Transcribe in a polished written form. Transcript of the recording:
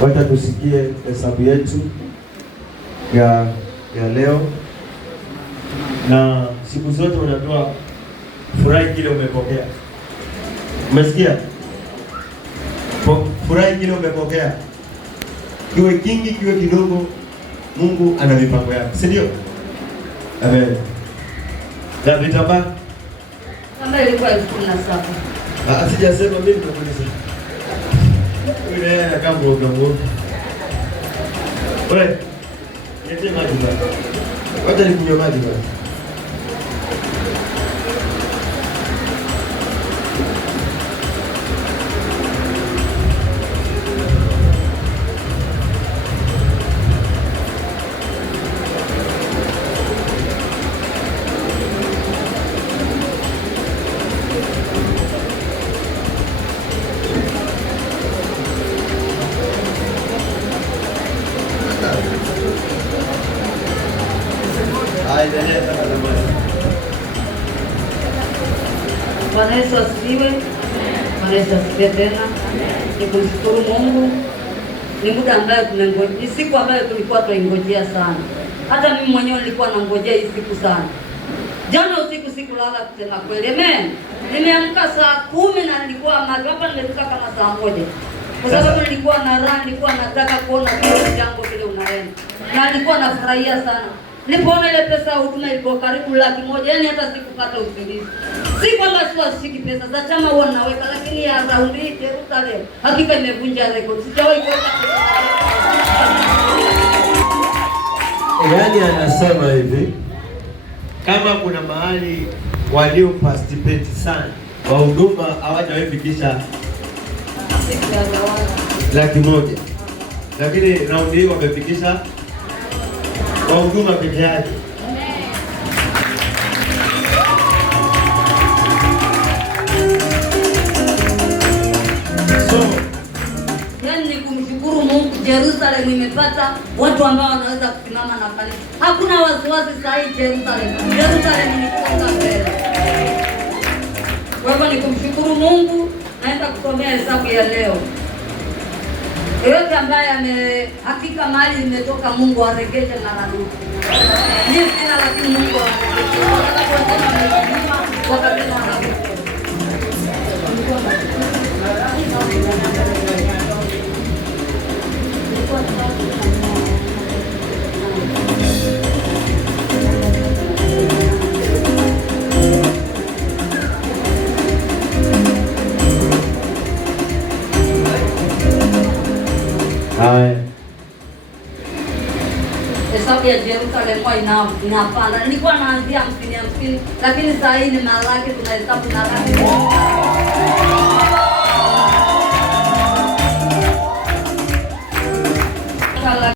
Wacha tusikie hesabu yetu ya leo. Na siku zote unatoa furahi kile umepokea. Umesikia? Furahi kile umepokea. Kiwe kingi, kiwe kidogo, Mungu ana mipango yake, si ndio? Amen. Na vitambaa kama ilikuwa 17. Sijasema mimi ndo kuuliza. Wewe ya kambo ukambo. Wewe, nitie maji bwana. Wacha nikunywe maji bwana. Bwana Yesu asifiwe. Bwana Yesu asifiwe tena. Nikushukuru Mungu. Ni muda ambayo tunangojea, ni siku ambayo tulikuwa tunaingojea sana. Hata mimi mwenyewe nilikuwa nangojea hii siku sana. Jana usiku sikulala kusema kweli. Amen. Nimeamka saa 10 na nilikuwa mahali hapa, nimefika kama saa 1. Kwa sababu nilikuwa na raha, nilikuwa nataka kuona kile jambo kile unaenda. Na nilikuwa nafurahia sana. Nilipoona ile pesa ya huduma ilikuwa karibu 100,000, yani hata sikupata usingizi. Si kwamba siwashiki pesa za chama huwa naweka, lakini ya raundi Jerusalem hakika imevunja rekodi. Sijawahi kuweka pesa. Yaani anasema hivi, kama kuna mahali walio participate sana wa huduma hawajawahi fikisha 100,000. Lakini raundi hii wamefikisha kwa huduma peke yake. So, yani ni kumshukuru Mungu, Jerusalem imepata watu ambao wanaweza kusimama na kanisa. Hakuna wasiwasi sasa hii Jerusalem. Jerusalem ni kutoka mbele. Kwa hivyo ni kumshukuru Mungu. Naenda kusomea hesabu ya leo. Yote ambaye hakika mali imetoka, Mungu aregeshe mara dufu. Ni sina, lakini Mungu aregeshe. Wakati hesabu ya Jerusalem inapanda. Nilikuwa naanzia 50, lakini saa hii ni mara yake tunahesabu na rangi.